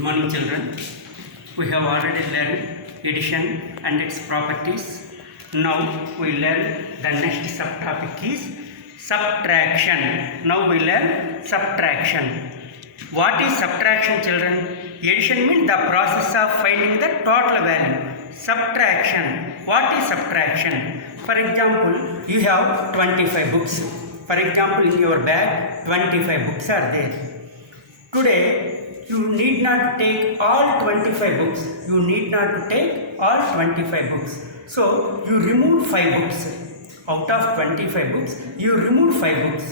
Good morning, children. We have already learned addition and its properties. Now we learn the next subtopic is subtraction. Now we learn subtraction. What is subtraction, children? Addition means the process of finding the total value. Subtraction. What is subtraction? For example, you have 25 books. For example, in your bag, 25 books are there. Today, you need not take all 25 books. You need not to take all 25 books. So, you remove 5 books. Out of 25 books, you remove 5 books.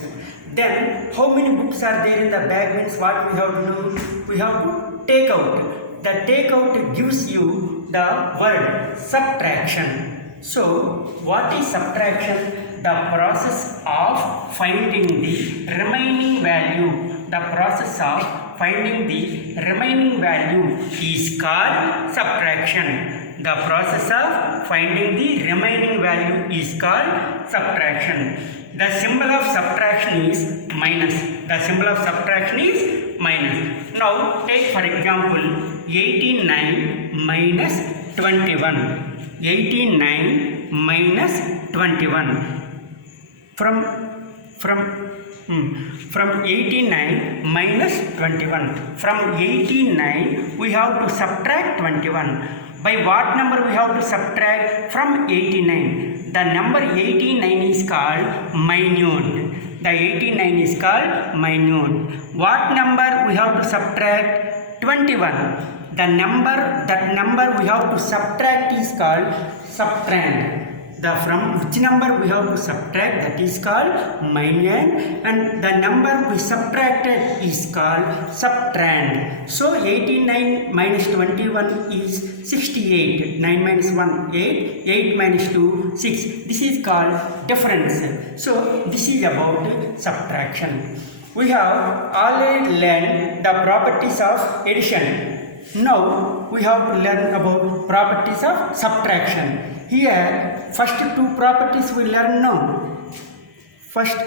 Then, how many books are there in the bag means what we have to do? We have to take out. The take out gives you the word subtraction. So, what is subtraction? The process of finding the remaining value. The process of finding the remaining value is called subtraction. The process of finding the remaining value is called subtraction. The symbol of subtraction is minus. The symbol of subtraction is minus. Now take for example 89 minus 21. 89 minus 21. From 89 minus 21. From 89 we have to subtract 21. By what number we have to subtract? From 89. The number 89 is called minute. The 89 is called minute. What number we have to subtract? 21. That number we have to subtract is called subtrahend. From which number we have to subtract, that is called minus, and the number we subtracted is called subtrahend. So 89 minus 21 is 68. 9 minus 1 8. 8 minus 2 6. This is called difference. So this is about subtraction. We have already learned the properties of addition. Now we have to learn about properties of subtraction. Here, first two properties we learn now. First,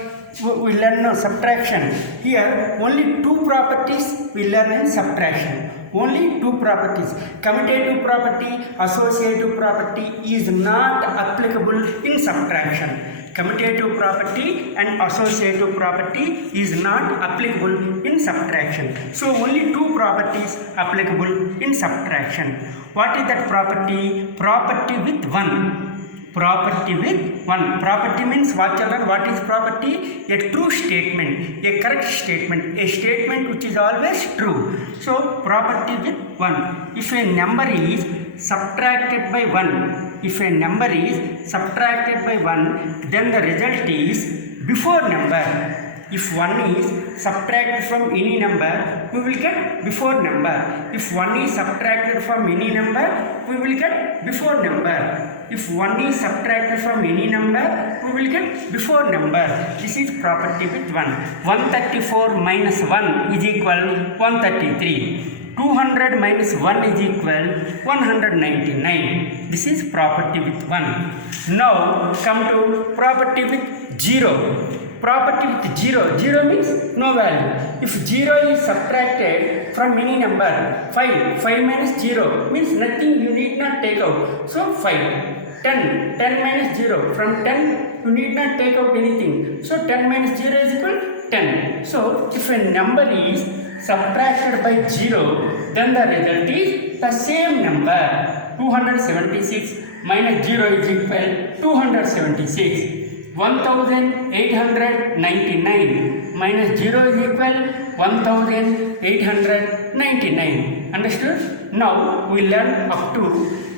we learn now subtraction. Here, only two properties we learn in subtraction. Only two properties. Commutative property, associative property is not applicable in subtraction. Commutative property and associative property is not applicable in subtraction. So, only two properties applicable in subtraction. What is that property? Property with 1. Property with 1. Property means what, children? What is property? A true statement, a correct statement, a statement which is always true. So, property with 1. If a number is subtracted by 1, if a number is subtracted by 1, then the result is before number. If 1 is subtracted from any number, we will get before number. If 1 is subtracted from any number, we will get before number. If 1 is subtracted from any number, we will get before number. This is property with 1. 134 minus 1 is equal 133. 200 minus 1 is equal 199. This is property with 1. Now come to property with 0. Property with 0. 0 means no value. If 0 is subtracted from any number, 5 minus 0 means nothing, you need not take out. So 5. 10 minus 0. From 10 you need not take out anything. So 10 minus 0 is equal 10. So if a number is subtracted by 0, then the result is the same number. 276 minus 0 is equal 276. 1899 minus 0 is equal 1899. Understood? Now we learn up to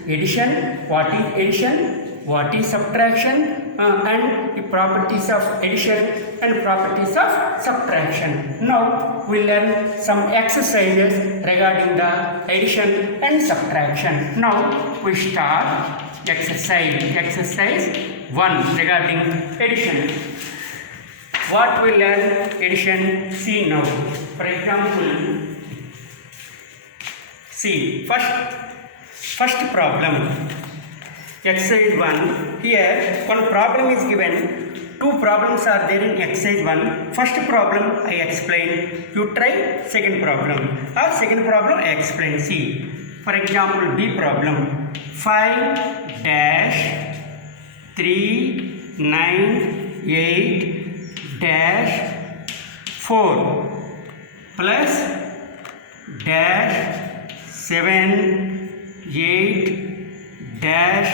addition, what is addition, what is subtraction, and the properties of addition and properties of subtraction. Now we learn some exercises regarding the addition and subtraction. Now we start exercise 1 regarding addition. What we learn addition? See now. For example, see first problem. Exercise 1. Here one problem is given. Two problems are there in exercise 1. First problem I explain. You try second problem. Or second problem I explain. See. For example, B problem. 5 dash 3 9 8 dash 4 plus dash 7 8 dash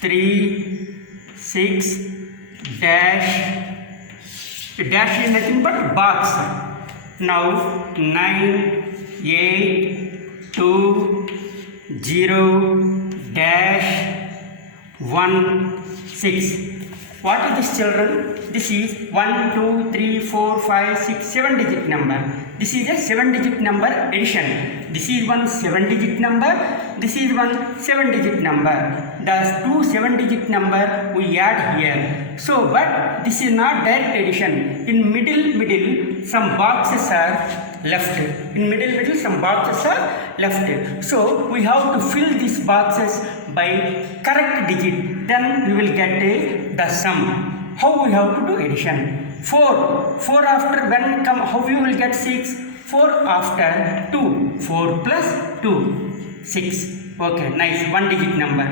3 6 dash is nothing but box. Now 9 8 2 0 dash 1 6. What is this, children? This is 1 2 3 4 5 6 7 digit number. This is a 7 digit number addition. This is one 7 digit number. This is one 7 digit number. The two 7 digit number we add here. So, but this is not direct addition. In middle some boxes are left. In middle some boxes are left. So we have to fill these boxes by correct digit. Then we will get the sum. How we have to do addition? 4 after when come, how we will get 6? 4 after 2. 4 plus 2. 6. Okay, nice. One digit number.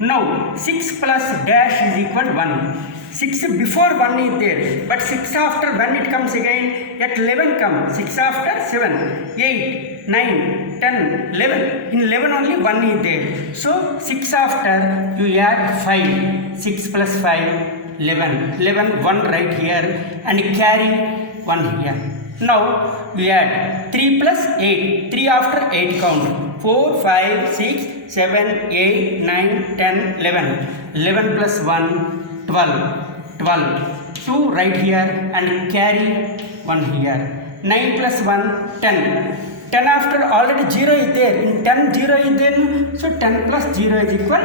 Now 6 plus dash is equal to 1. 6 before 1 is there, but 6 after when it comes again, at 11 comes. 6 after 7, 8, 9, 10, 11. In 11 only 1 is there. So 6 after you add 5. 6 plus 5, 11. 11, 1 right here and carry 1 here. Now we add 3 plus 8. 3 after 8 count. 4, 5, 6, 7, 8, 9, 10, 11. 11 plus 1, 12. 12. 2 right here and carry 1 here. 9 plus 1, 10. 10 after already 0 is there. In 10, 0 is there. So 10 plus 0 is equal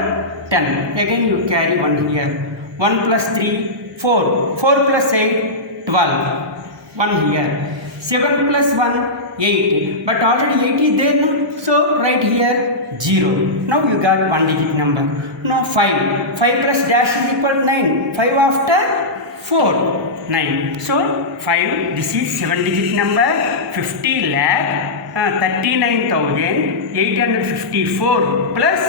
10. Again you carry 1 here. 1 plus 3, 4. 4 plus 8, 12. 1 here. 7 plus 1, 8. But already 8 is there. So right here 0. Now you got 1 digit number. Now 5. 5 plus dash is equal to 9. 5 after 4. 9. So 5. This is 7 digit number. 50 lakh. 39,854 plus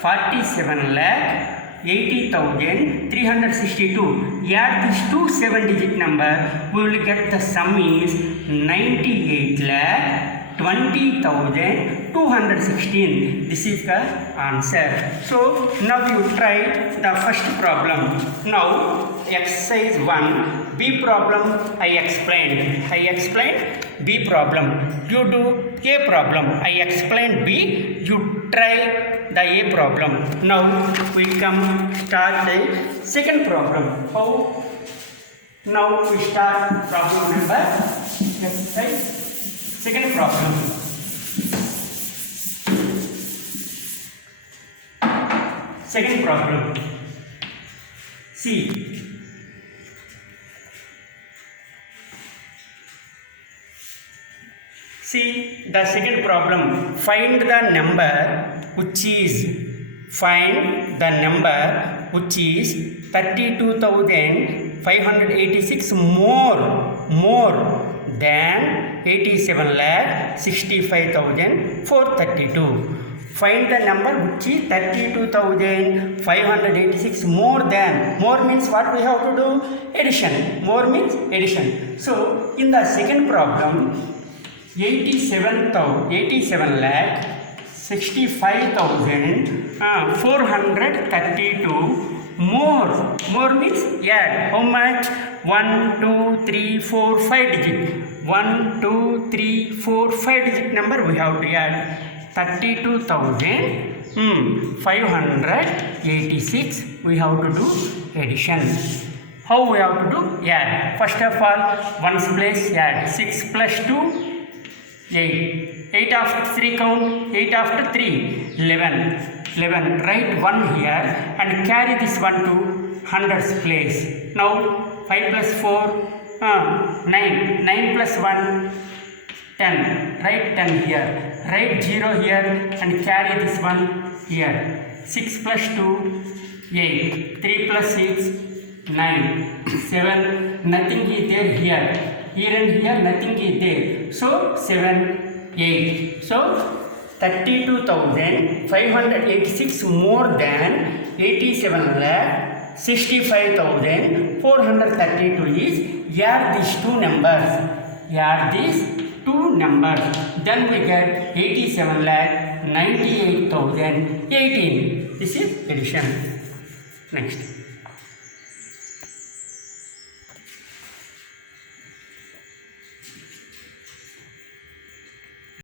47 lakh. 80,362. Add these two 7 digit number, we will get the sum is 98 lakh 20,216. This is the answer. So now you try the first problem. Now exercise 1 B problem I explained B problem. You do A problem. I explained B. You try the A problem. Now we come start the second problem. How? Now we start problem number exercise second problem. Second problem. See. See the second problem. Find the number which is 32,586 more than 87,65,432. Find the number which is 32,586 more than. More means what we have to do? Addition. More means addition. So in the second problem, 87 lakh 65,432 more means add. How much? 1 2 3 4 5 digit. 1 2 3 4 5 digit number we have to add. 32,586 we have to do addition. How we have to do? Add. First of all, ones place add. 6 plus 2, 8. 8 after 3 count. 8 after 3, 11. 11. Write 1 here and carry this one to hundreds place. Now 5 plus 4, 9. 9 plus 1, 10. Write 10 here. Write 0 here and carry this one here. 6 plus 2, 8. 3 plus 6, 9, 7, nothing is there here. Here and here nothing is there. So 7, 8. So 32,586 more than 87,65,432 is add these two numbers. Add these two numbers. Then we get 87,98,018. This is addition. Next.